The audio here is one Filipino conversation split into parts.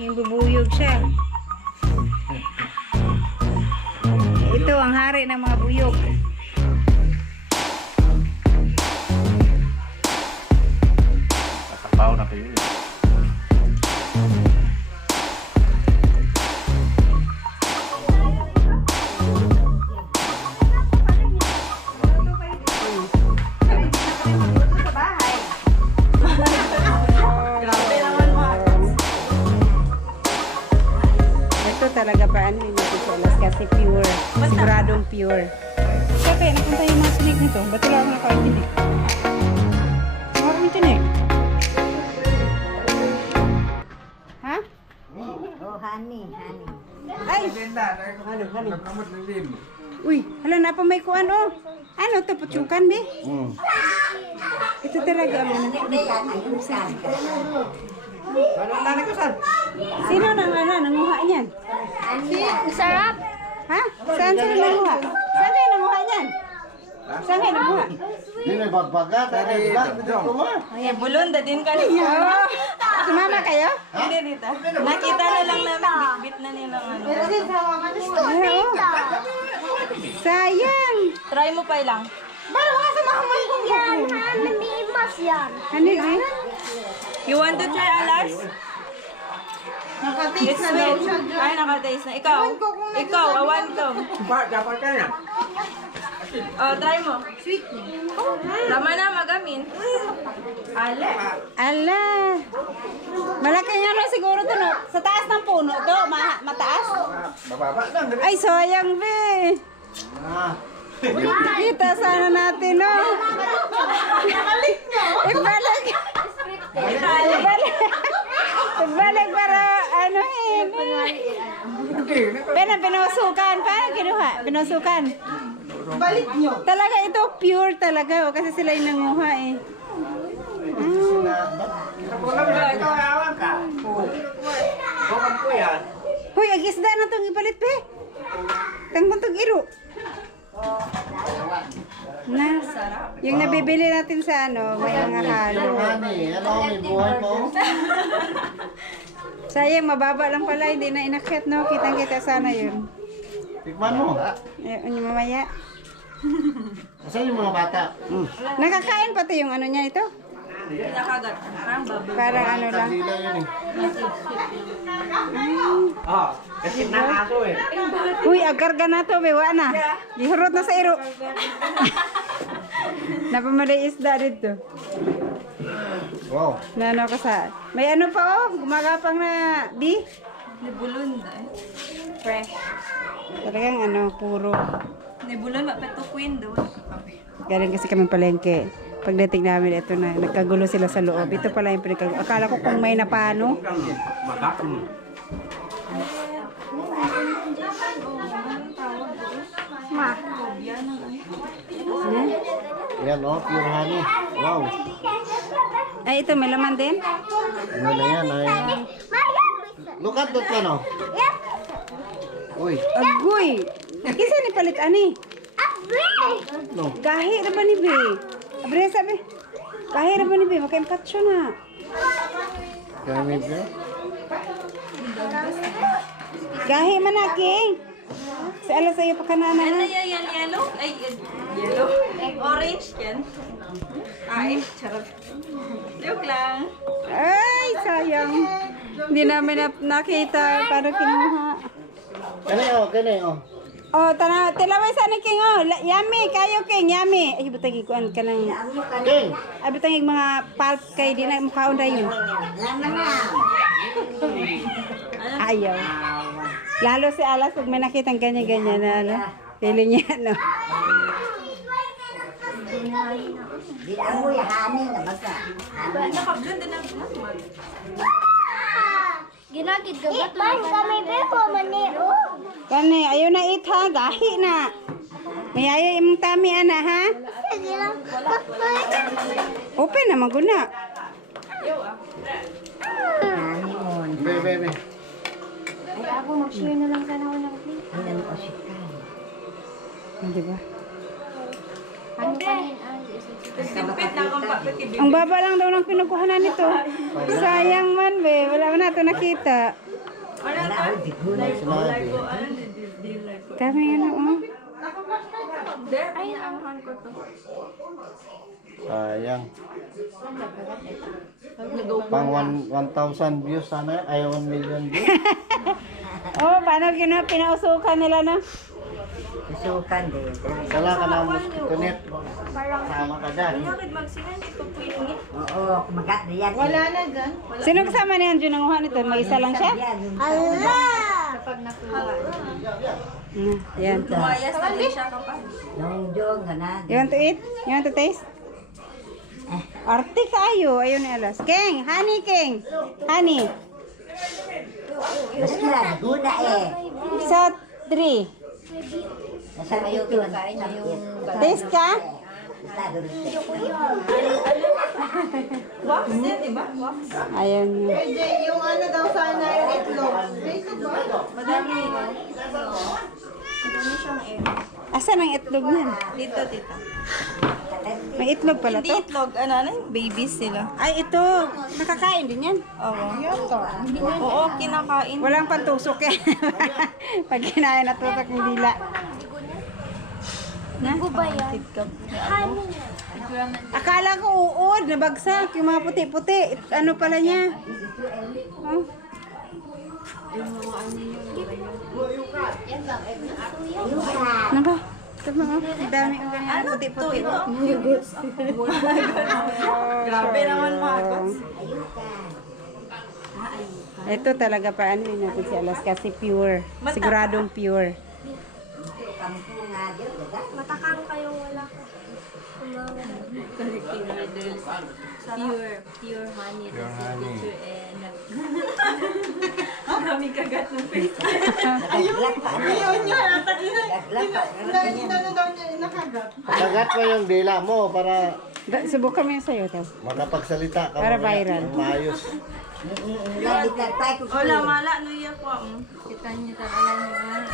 Yung bubuyog siya. Ito ang hari ng mga buyog. Tatapaw na kayo. Ito talaga pa ano yung matisalas kasi pure. Siguradong pure. Kaya kaya napunta yung mga sinig nito. Ba't wala akong nakakatinig? Mga kami tinig. Ha? Oh, honey. Ay! Uy, hala na pa may kuan oh. Ano to? Putyukan be? Ito talaga ang ano. Sino nang ano, nanguha niyan? Sarap. Ha? Saan sila nanguha? Saan kayo nanguha niyan? Saan kayo nanguha? Dili bagbaga, tadi dito mo. Ay, bulunda din kanina. Oh, sumama kayo? Hindi dito. Nakita na lang namin, bit na nilang ano. Ay, oh. Sayang. Try mo pa lang. Ano yun? You want to try alas? It's sweet. Ay, nakataste na. Ikaw, awan ko. Oh, try mo. Sweet. Tama na, magamin. Ale. Ala. Malaki nga no siguro to no. Sa taas ng puno to, mataas. Ay, sayang be. Kita sana natin no. Ibalik. Ibalik para ano yun. Pinusukan. Paano kinuha? Pinusukan. Balik nyo. Talaga ito, pure talaga. O, kasi sila yung nanguha eh. Hoy, agisda na itong ipalit pe. Tangkong itong iro. Na, yung nabibili natin sa ano, may mga halo. Honey, ano may buhay mo? Sayang, mababa lang pala, hindi na inakyat, no? Kitang-kita sana yun. Tikman mo. Ayun yung mamaya. Asan yung mga bata? Nakakain pati yung ano niya ito. Nakagat. Parang bubble. Parang ano lang. Sila yun eh. Kasi nakaso eh. Uy, agarga na to, bewa na. Gihurot na sa iro. Napamaday isda dito. Wow. Nano ka sa... May ano pa oh, gumagapang na di. Nibulunda eh. Fresh. Talagang ano, puro. Nibulun, mapeto queen doon. Galing kasi kami palengke. Pagdating namin, ito na, nagkagulo sila sa loob. Ito pala yung pinagkagulo. Akala ko kung may napano. Ma. Yan oh, pure honey. Wow. Ay, ito, may laman din. Ano na yan ay... Look at that one oh. Uy. Agoy! Kisa ni palit ani? No. Gahi na ba ni Be? Abre sabi. Gahi na ba ni Be? Maka-impact siya na. Kami ba? Gahi man na, King. Sa ala sa'yo pa kanana Ano ha? yan, yellow? Ay, yellow? Orange yan. Ay, charot. Joke lang. Ay, sayang. Hindi namin nakita para kinuha. Kani oh. Oh, tilaway sa ni King oh. Yummy, kayo King, yummy. Ay, butang ikuan ka ng... King! Ay, butang mga pulp kay di na mukhaon na yun. Ayaw. Lalo si Alas, pag may nakitang ganyan-ganyan na ano. Pili niya, no? Di amoy honey na basta. Naka-blue din ang Ginagid ka ba? Ipan kami bebo mani oh. Kani, ayaw na eat ha, gahi na. May ayaw imong tami ana ha. Sige lang. Open na maguna. Honeymoon. Bebe. Ay ako mag-share na lang sana ako ng plate. Ano ko siya. Di ba? Ano pa rin? Simpit na akong papakibig. Ang baba lang daw ng pinukuhanan nito. Sayang man be, wala man nato nakita. Wala ka? Sinabi. Dami ano, oh. Hindi, pinaangahan ko to. Sayang. Pang 1,000 views sana. Ay, 1 million views. Oh, paano pinausukan nila na? Isukan din. Wala ka na mosquito net. Sama ka dyan. Bakit magsinan ito pilingi? Oo, kumagat na yan. Wala na gan. Sino kasama ni Anjo nanguha nito? May isa lang siya? Kapag nakuha. Yan. Tumayas na din siya kapag. Yung jong, ganan. You want to eat? You want to taste? Arte kayo. Ayun ni Alas. King! Honey, King! Honey! Mas kila, guna eh. Sa 3. Nasa kayo kinakain na yung... Taste ka? Wax din, di ba? Wax. Ayun yun. Yung ano daw sana yung itlog. Madami. Madami siyang Asan ang itlog niyan? Dito, dito. May itlog pala Hindi to. itlog, ano yung babies sila. Ay, ito. Nakakain din yan. Oo. Oo, kinakain. Walang pantusok yan. Pag kinain at tutok ng dila. Na? Akala ko uod, nabagsak. Yung mga puti-puti. Ano pala niya? Oh. Ano ba? Ito ba? Ang dami ang ganyan. Puti-puti. Grabe naman mga kots. Ito talaga pa ano yun natin si Alas kasi pure. Siguradong pure. Matakang kayong wala ko. Pure honey. Pure honey. Ang daming kagat ng face. Ayun niya, Sagat mo yung dila mo para Subukan mo yun sa'yo. Tayo. makapagsalita ka. Para mamaya viral. ng maayos. Wala, mala, nuya ko. Kita niyo talaga niya.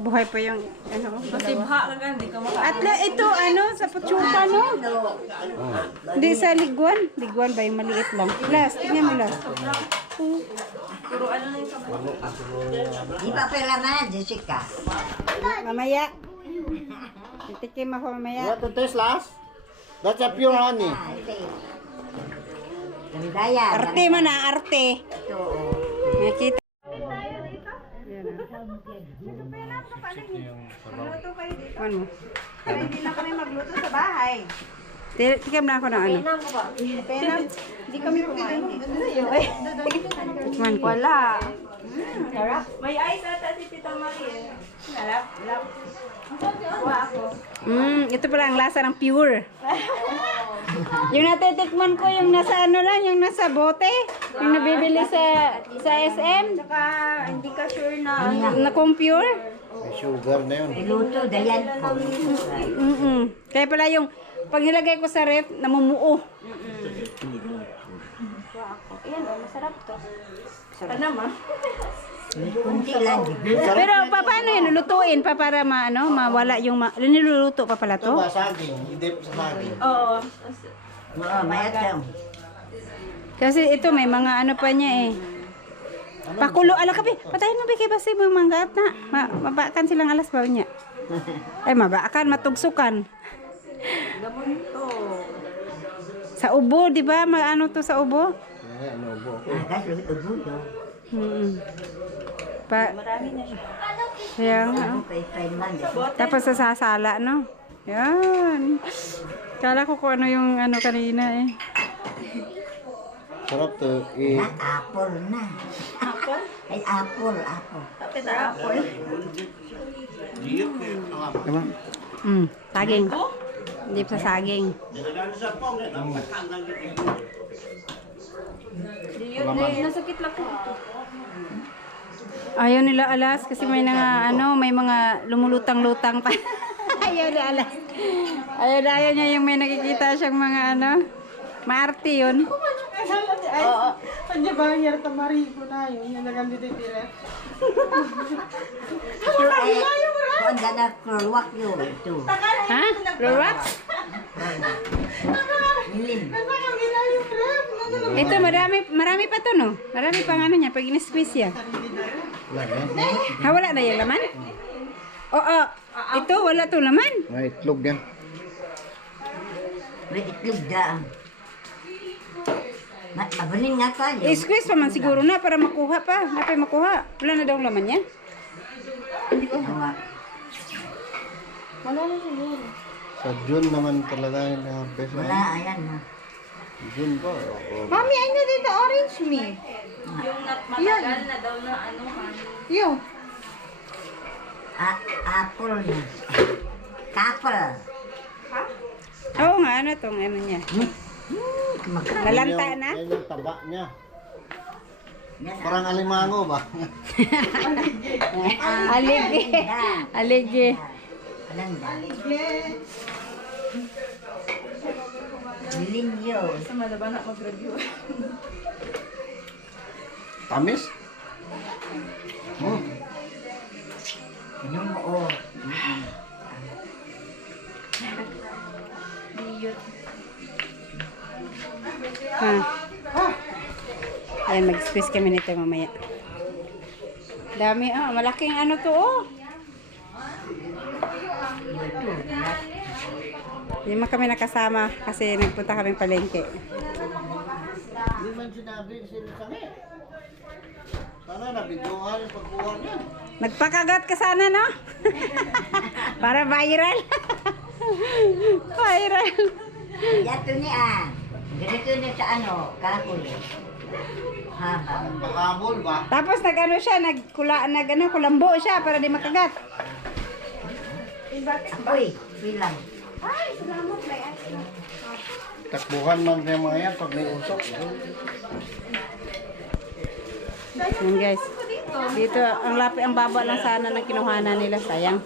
Buhay pa yung ano. Masibha ka gan, di ka maka... At ito ano sa putsupa no. Hindi sa liguan. Liguan ba yung maliit lang. Last, tingnan mo last. Puro ano na yung sabon. Di pa pala na, Jessica. Mamaya. Titikim ako You mamaya. want to taste last? That's a pure honey. Gandayan. Arte man na, arte. Nakita. Ano mo? Hindi na kami magluto sa bahay. Tikim na ako ng ano. Pena, hindi kami kumain. Tikman ko. Wala. May ice ata si Tita Marie. Lap, lap. Wala ako. Ito pala ang lasa ng pure. Yung natitikman ko yung nasa ano lang, yung nasa bote. Yung nabibili sa SM. Saka hindi ka sure na Na kung pure. May sugar na yun. Luto, dayan po. Kaya pala yung pag nilagay ko sa ref, namumuo. Ayan, masarap to. ano ma? Kunti lang. Pero paano yun? Lulutuin pa para mawala yung... niluluto pa pala Ito to? ba saging? Hindi sa saging. Oo. Oo, mayat lang. Kasi ito may mga ano pa niya eh. Pakulo. Ala kapi, patayin mo bigay basi mo yung manggat na. Mabaakan silang alas ba niya? Ay mabaakan, matugsukan. Gamon to. Sa ubo, di ba? Ano to sa ubo? Kaya inubo ako. Kasi ubudo. Marami na siya. Kaya nga. Pay man. Tapos sasasala, no? Yan. Kala ko kung ano yung ano kanina eh. Sarap to. Apple na. Apple? Ay, apple. Tapos na apple. Diba? Saging. Hindi sa saging. Nasakit lang ko. Ayaw nila alas kasi may may mga lumulutang-lutang pa. Ayaw nila alas. Ayaw niya yung may nakikita siyang mga maarte yun. Oo. Kanya ba ang yarta marigo na yun? Yung nagandito yung tira. Kung na kurwak yun. Ito. Ha? Rorax? Nilin. Ito, marami pa to, no? Marami pang ano niya, pag in-squeeze yan. Wala yan. Ha, wala na yung laman? Oo, ito, wala to laman. May itlog yan. May itlog daan. Mabalin nga tayo. I-squeeze pa man siguro na para makuha pa. Napay makuha. Wala na daw laman yan. Nawa. Wala na siguro. Sa June naman talaga yung harvest. Wala, ayan na. June pa. Oo. Mami, ano dito? Orange me. Yung matagal na daw na ano, Yo. Apple na. Kapal. Oo nga, ano tong ano niya. Lalanta na? Yan yung taba niya. Parang alimango ba? Aligi. Aligi. Alanda. Lilinyo. sa malaban na mag-review. Tamis? Ano mo, oh. Ha. Ayan, mag-squeeze kami nito mamaya. Dami, malaking ano to, oh. Hindi man kami nakasama kasi nagpunta kami palengke. Hindi man sinabi sila kami. Sana nabidyohan yung pagkuha niya. Nagpakagat ka sana, no? Para viral. Viral. Yato niya. Ganito na sa ano, kahoy. Haba. Pakabol ba? Tapos nag-ano siya, kulambo siya para di makagat. Apoy, bilang. Takbuhan man kayo mga yan pag may usok. Yan guys. Dito, ang baba lang sana ng kinuhanan nila. Sayang.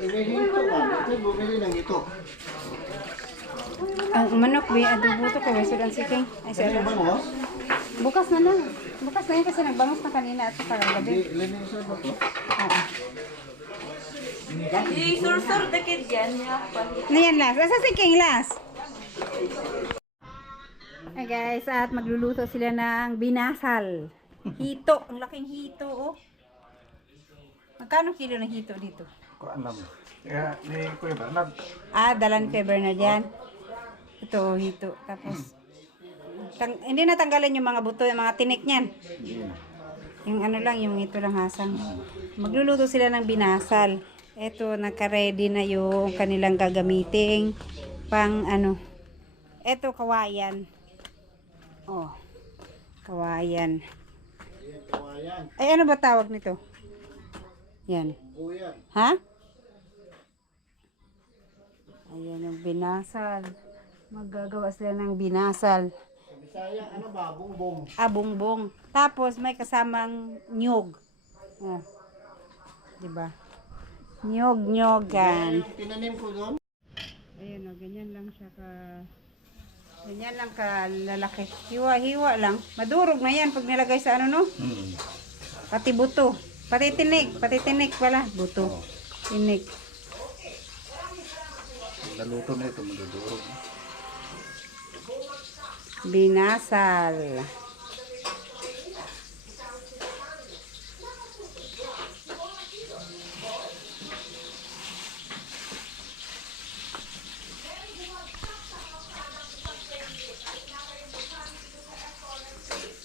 Hinto ka. Ito bumili ng ito. Ang manok, may adobo to kay Wesod ang siking. Ay, sorry. Ano ba mo? Bukas na lang. Bukas na yun kasi nagbangos na kanina at parang gabi. Linisan ba ito? Oo. I-sur-sur the kid yan. Na yan last. Asa siking last? Ay guys, at magluluto sila ng binasal. Hito. Ang laking hito, oh. Magkano kilo ng hito dito? Ko alam. Kaya ni Kuya Bernard. Dalan kay Bernard yan. Ito, hito. Tapos, hindi natanggalan yung mga buto, yung mga tinik niyan. Yung ano lang, yung ito lang hasang. Magluluto sila ng binasal. Ito, naka-ready na yung kanilang gagamiting pang ano. Ito, kawayan. Oh, kawayan. Kawayan. Ay, ano ba tawag nito? Yan. Uyan. Ha? Ayan yung binasal. Maggagawa sila ng binasal. Sa Bisaya, ano ba? Bungbong. Bongbong. Tapos may kasamang nyog. Diba? Nyog-nyogan. Yung tinanim ko doon. Ayan o, ganyan lang siya ganyan lang lalaki. Hiwa-hiwa lang. Madurog na yan pag nilagay sa ano, no? Pati buto. Pati tinik pala. Buto. Tinik. Naluto na ito, madudurog. Binasal.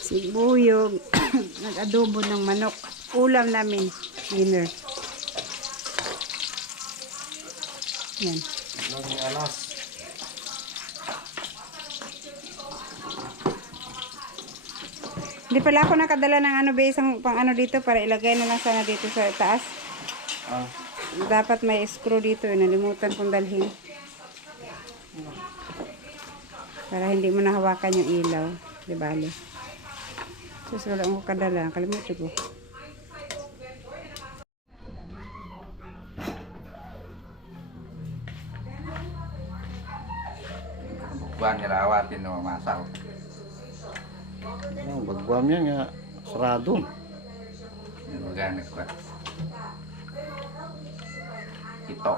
Sibuyog. Nag-adobo ng manok. Ulam namin. Dinner. Yan. Nang alas. Hindi pala ako nakadala ng ano ba isang pang ano dito para ilagay na lang sana dito sa taas. Dapat may screw dito. Nalimutan kong dalhin. Para hindi mo nahawakan yung ilaw. Di bali. Sus, wala akong kadala. Kalimutan ko. Buwan nilawatin ng masaw. Oh, bagwam yan nga. Sarado. Maganik ko. Ito.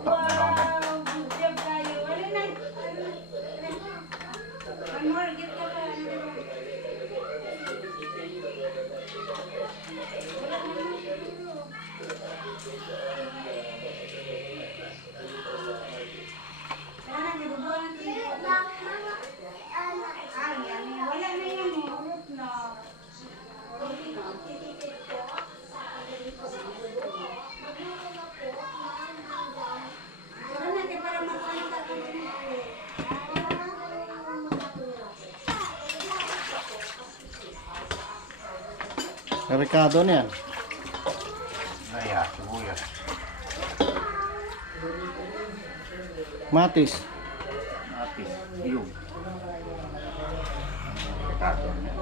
Ito na naman. One more Ricardo na yan. Naya, sibuyas. Matis. Atis, iyong. Kato niya.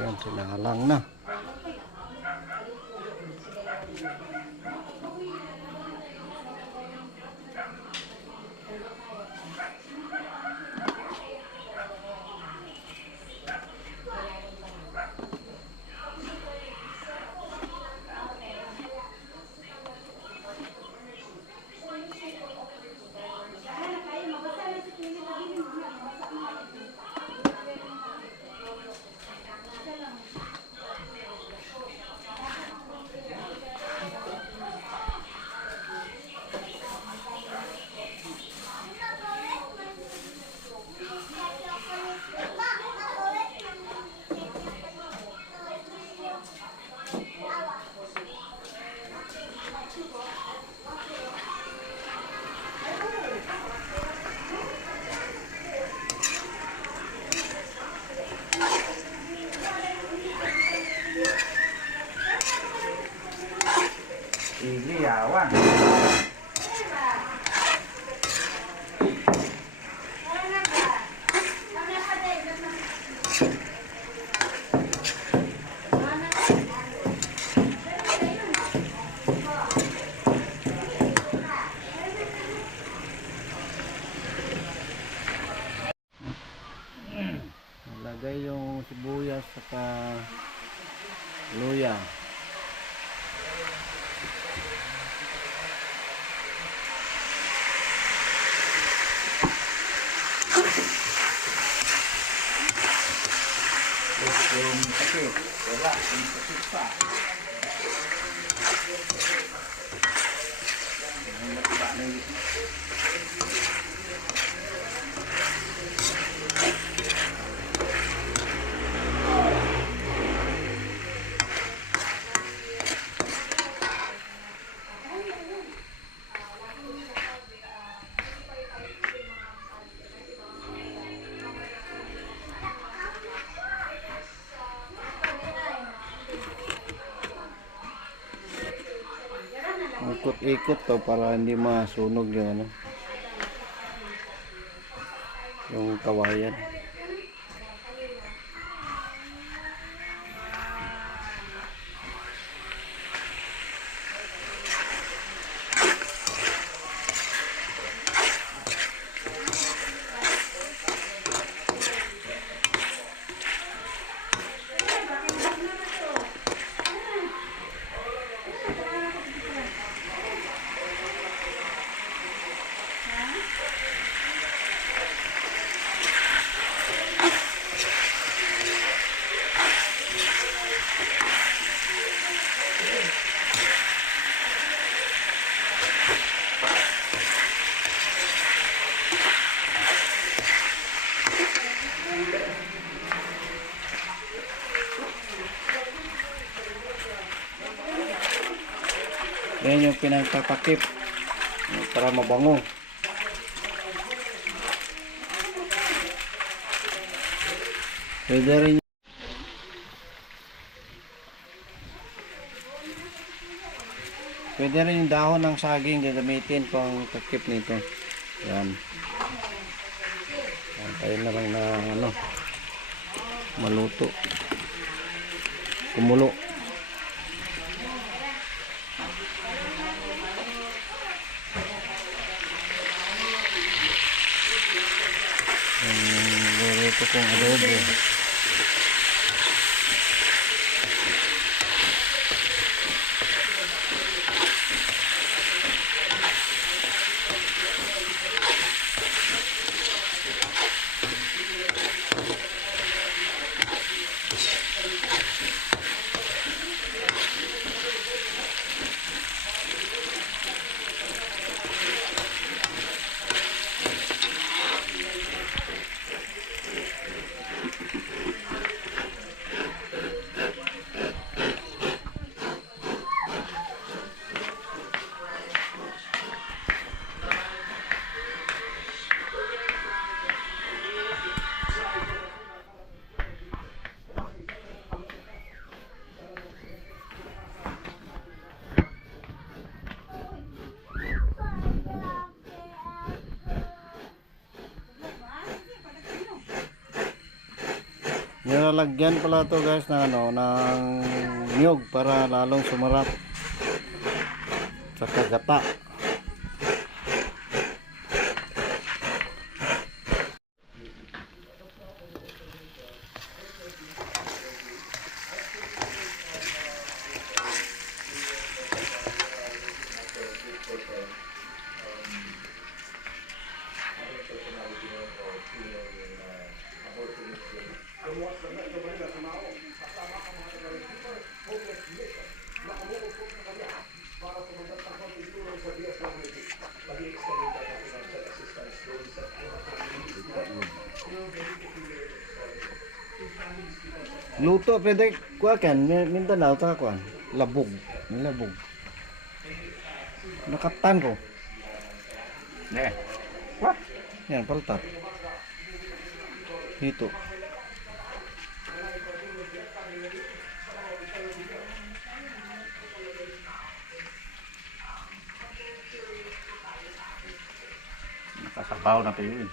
Ayan, sinahalang na. Iliyawan. Lagay yung sibuyas saka luya. Yung takip. Wala, yung takip pa. Ikot-ikot to para hindi masunog yung ano, yung kawayan. Yan yung pinagtatakip para mabango. Pwede rin yung dahon ng saging gagamitin pang takip nito. Yan. Tayo na lang na ano, maluto. Kumulo. Luto kong adobo. Nilalagyan pala to guys ng ano, ng niyog para lalong sumarap. Saka gata. Luto pwede kuha kan Mindanao ta kuan. Labog, labog. Nakatan ko. Ne. What? Yan paltat. Ito. Nakasabaw na kayo yun.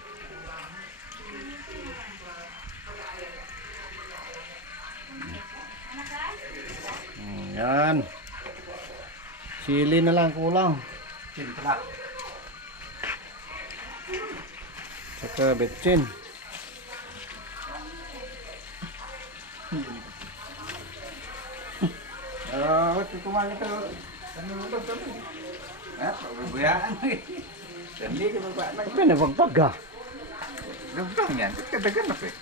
Yan. Sili na lang kulang. Simpla. Saka betsin. What's the kumain ito? Ano ba ito? Pabubuyaan mo eh. Hindi ka magpapag. Apa na pagpaga? Gagawin yan. Kadagan na eh.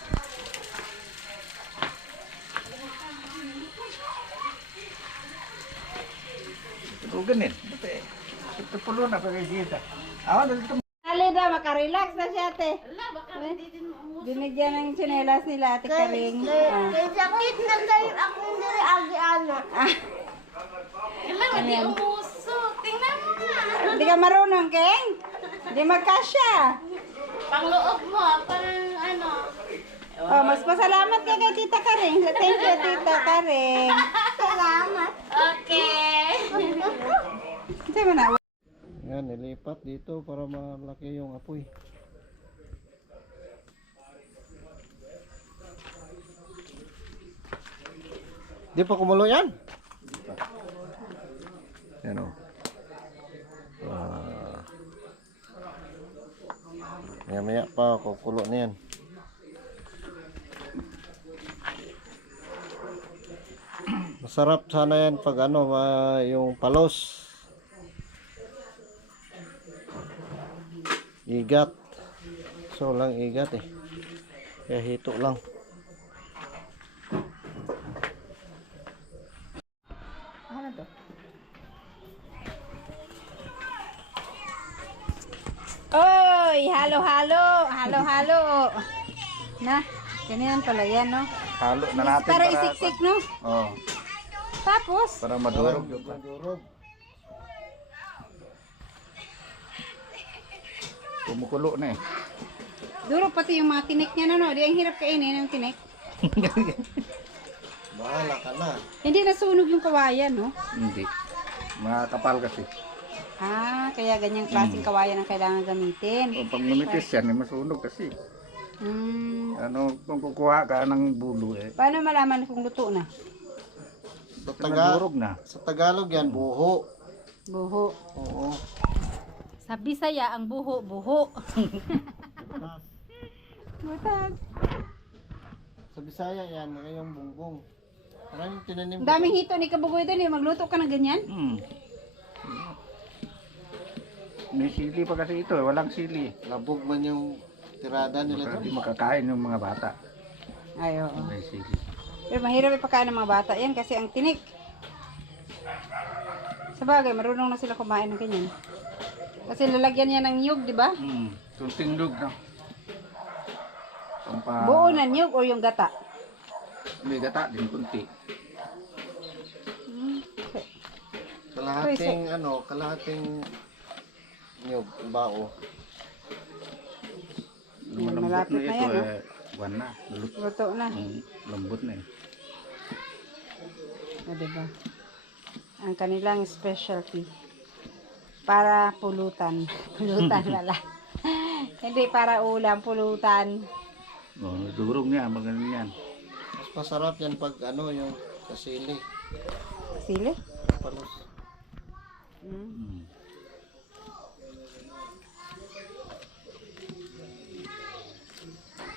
Ito ganin. Ito pulo na pagkakita. Ako dito. Ali na, makarelax na siya, ate. Binigyan ng tsinelas nila, ate Karing. Ah. Sakit na tayo akong diri agi-ana. Ano yan? Umuso. Tingnan mo nga. Hindi ka marunong, Keng? Hindi magkasya. Pangloob mo, parang ano. Oh, mas pasalamat ka kay Tita Karing. Thank you, Tita Karing. Salamat. Okay. Kasi mo na. Yan, nilipat dito para malaki yung apoy. Di pa kumulo yan? Yan o. Maya pa kukulo na yan. Masarap sana yan pag ano, yung palos. Igat. So lang igat eh. Kaya hito lang. Ano to? Oy, halo-halo. Halo-halo. Na, ganyan pala yan, no? Halo na natin Para isiksik, no? Oh, Tapos, para madurog. Madurog. Kumukulo na eh. duro pati yung mga tinik niya, no? Di ang hirap kainin ng tinik. Bahala ka na. Hindi nasunog yung kawayan, no? Hindi. Mga kapal kasi. Ah, kaya ganyang klaseng kawayan ang kailangan gamitin. Kung pag lumipis yan, eh, masunog kasi. Hmm. Ano, kung kukuha ka ng bulo eh. Paano malaman kung luto na? Sa, Madurog na. sa Tagalog yan, buho. Buho. Oo. Sa Bisaya, ang buho, buho. Butas. Sa Bisaya yan, yung bungbong. Maraming tinanim. Ang daming hito ni Kabugoy doon, eh. Magluto ka ng ganyan? Hmm. May sili pa kasi ito, walang sili. Labog man yung tirada nila Hindi doon. makakain yung mga bata. Ay, oo. May sili. Pero mahirap ipakain ng mga bata yan kasi ang tinik. Sabagay, marunong na sila kumain ng ganyan. Kasi lalagyan niya ng nyug, di ba? Tunting lug na. Pampa... Buo na nyug o yung gata? May gata din kunti. Kalahating ano, kalahating nyog, bao. Yan, Malambot malapit na na ito yan, no? eh. Buwan na. Luto na. Lambot na eh. O, diba? Ang kanilang specialty. Para pulutan. Pulutan lala. Hindi para ulam, pulutan. Oh, durog niya, magaling yan. Masarap yan pag ano, yung kasili. Sili? Palos.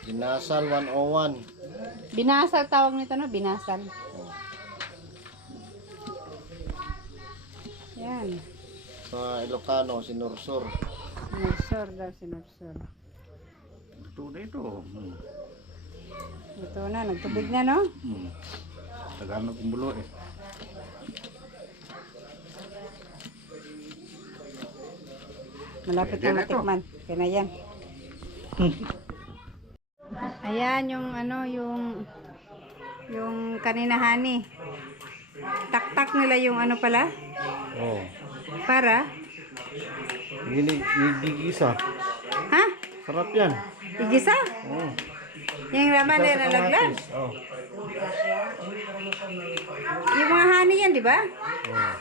Kinasal 101. Binasal tawag nito, no? Binasal. Yan. Sa Ilocano, sinursur. Sinursur daw, sinursur. Ito na ito. Ito na, nagtubig na, no? Tagalog kong bulo eh. Malapit Pwede na na ito. matikman. Kaya na yan. Ayan, yung ano, yung kanina honey. Tak-tak nila yung ano pala. Oh. Para? Gigisa. Ha? Sarap yan. Igisa? Oh. Yung laman na Sa nalaglag. kamatis. Oh. Yung mga honey yan, di ba? Oh.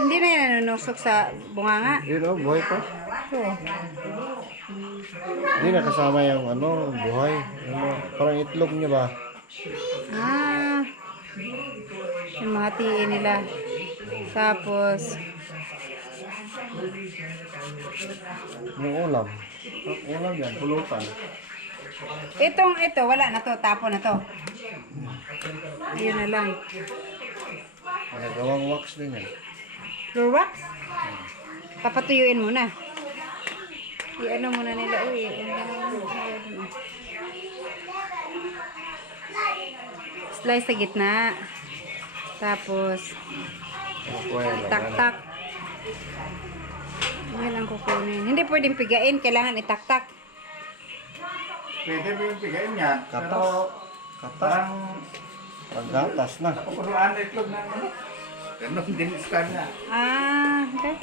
Hindi na yan nanunusok sa bunganga. Yun oh, buhay pa. Hindi nakasama yung ano, buhay. Ano, parang itlog niya ba? Ah. Yung mga tiin nila. Tapos, Yung ulam. Ulam yan, pulutan. ito, wala na to. Tapo na to. Ayun na lang. Nagawang wax din yan. Floor wax? Papatuyuin muna. I-ano muna nila. Uy, slice sa gitna. Tapos, tak-tak. Yan ang kukunin. Hindi pwedeng pigain. Kailangan itak-tak. Pwede mo yung pigain niya. Katas. Pero Katas. parang Paggatas na. napapuluan na itlog ng ano. Ganon din sa kanya. Ah, okay.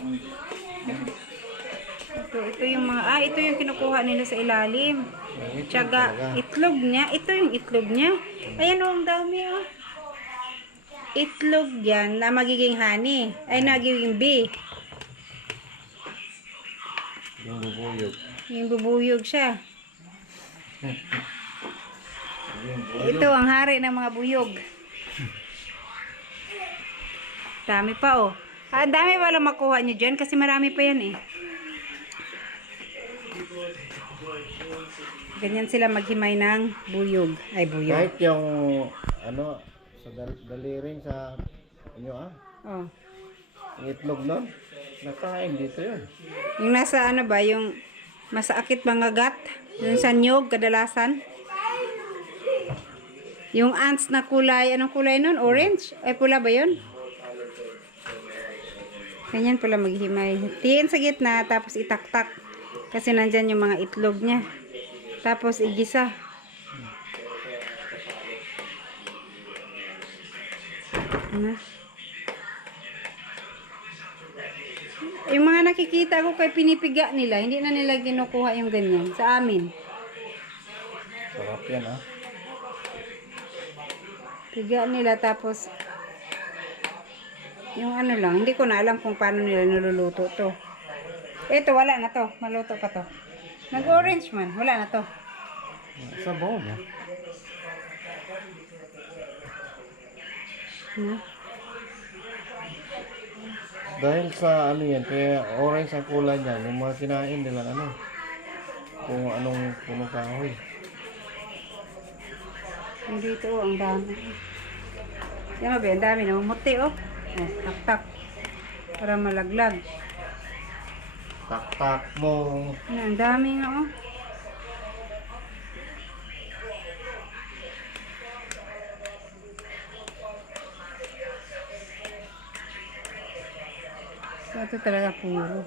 Ito yung mga, ito yung kinukuha nila sa ilalim. Tsaga, itlog niya. Ito yung itlog niya. Ayan oh, ang dami oh. Itlog yan na magiging honey. Ay, nagiging bee. Yung bubuyog. Yung bubuyog siya. Ito ang hari ng mga buyog. Dami pa oh. Ang dami pala makuha nyo dyan kasi marami pa yan eh. Ganyan sila maghimay ng buyog. Ay, buyog. Kahit yung ano, sa daliring sa inyo Oh. yung itlog nun, nakain dito yun. Yung nasa ano ba, yung masakit mga gat, yung sa nyog kadalasan. Yung ants na kulay, anong kulay nun? Orange? Ay, pula ba yun? Ganyan pala maghimay. Tiin sa gitna, tapos itaktak. Kasi nandyan yung mga itlog niya. Tapos igisa. Ano? Yung mga nakikita ko kay pinipiga nila, hindi na nila kinukuha yung ganyan. Sa amin. Sarap yan Piga nila tapos yung ano lang, hindi ko na alam kung paano nila niluluto to. Ito, wala na to. Maluto pa to. Nag-orange man. Wala na to. Sa bowl mo. Na? Dahil sa ano yan, kaya orange ang kulay niyan, yung mga kinain nila ano, kung anong punong kahoy. Yung dito, oh, ang dami. Yan ba, ang dami. Namumuti, oh. Oh, tak-tak. Para malaglag. Tak-tak mo. Yan, ang dami nga, oh. So, ito talaga puro.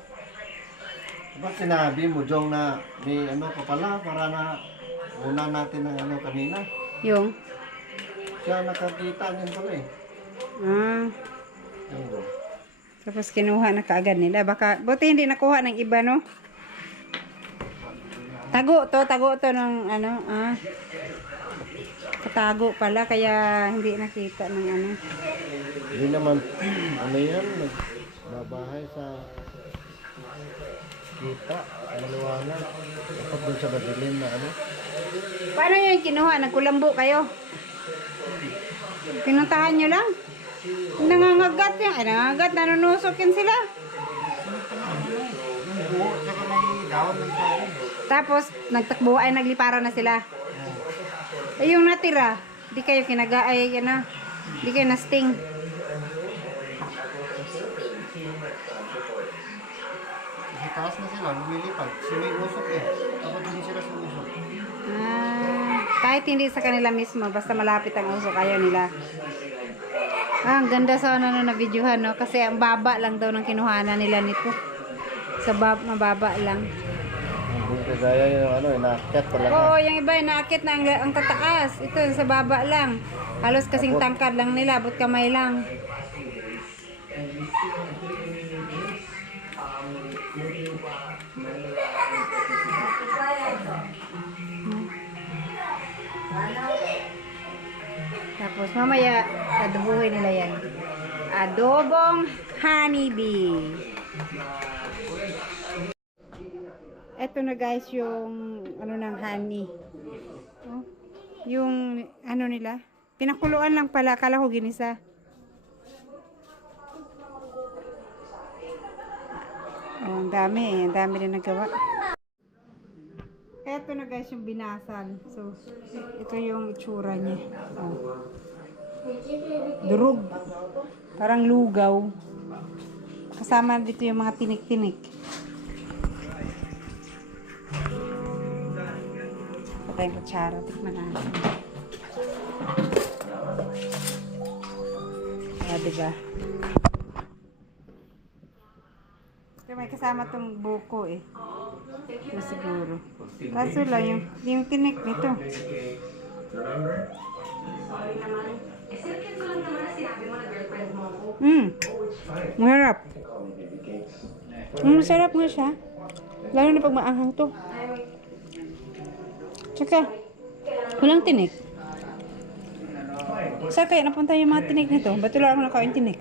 Ba't sinabi mo, Jong, na may ano ka pala para na una natin ng ano kanina? Yung, Siya nakakita niyan pala eh. Oo. tapos kinuha na kaagad nila. Baka, buti hindi nakuha ng iba, no? Tago to ng ano, katago pala, kaya hindi nakita ng ano. Hindi naman, ano yan, nagbabahay sa kita, maliwanag. Dapat dun sa madilim na ano. Paano yung kinuha? Nagkulambo kayo? Pinuntahan nyo lang. Nangangagat yan. Ay, nangangagat. Nanunusokin sila. Yung buo, saka may daon ng tao. Tapos, nagtakbo ay nagliparan na sila. Ay, yung natira, di kayo kinagaay, ano, di kayo na-sting. Sa taas na sila, lumilipad. Kasi may usok eh. Dapat hindi sila sa usok. Kahit hindi sa kanila mismo, basta malapit ang usok, ayaw nila. Ang ganda sa na videohan, no? Kasi ang baba lang daw ng kinuhanan nila nito. Sa mababa lang. Hindi kagaya yung ano, inaakyat talaga. Oo, yung iba, naakit na ang tataas. Ito, sa baba lang. Halos kasing tangkad lang nila, abot kamay lang. Tapos mamaya, adobohin nila yan. Adobong honeybee. Ito na guys yung ano ng honey. Oh, yung ano nila. Pinakuluan lang pala. Akala ko ginisa. Oh, ang dami eh. Ang dami na nagawa. Ito na guys yung binasal. So, ito yung itsura niya. Oh. Durog. Parang lugaw. Kasama dito yung mga tinik-tinik. Patay yung kutsara. Tikman natin. Diba? Kaya may kasama tong buko eh. Ito siguro. Kaso lang yung tinik nito. Masarap. Masarap nga siya. Lalo na pag maanghang to. Tsaka, walang tinik. Saan kaya napunta yung mga tinik nito? Ba't wala akong nakain tinik?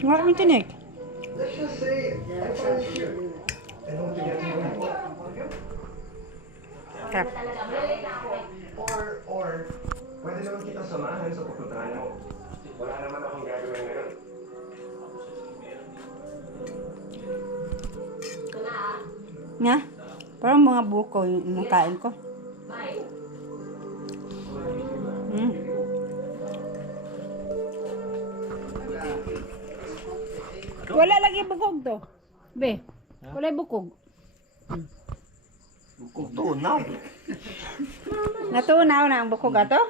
Wala akong tinik. Sarap. Or, pwede naman kita samahan sa pupuntahan mo. Wala naman akong gagawin ngayon. Nga? Parang mga buko yung nakain ko. Wala lagi bukog to. Be, wala bukog. Bukog tunaw. Natunaw na ang bukog ato?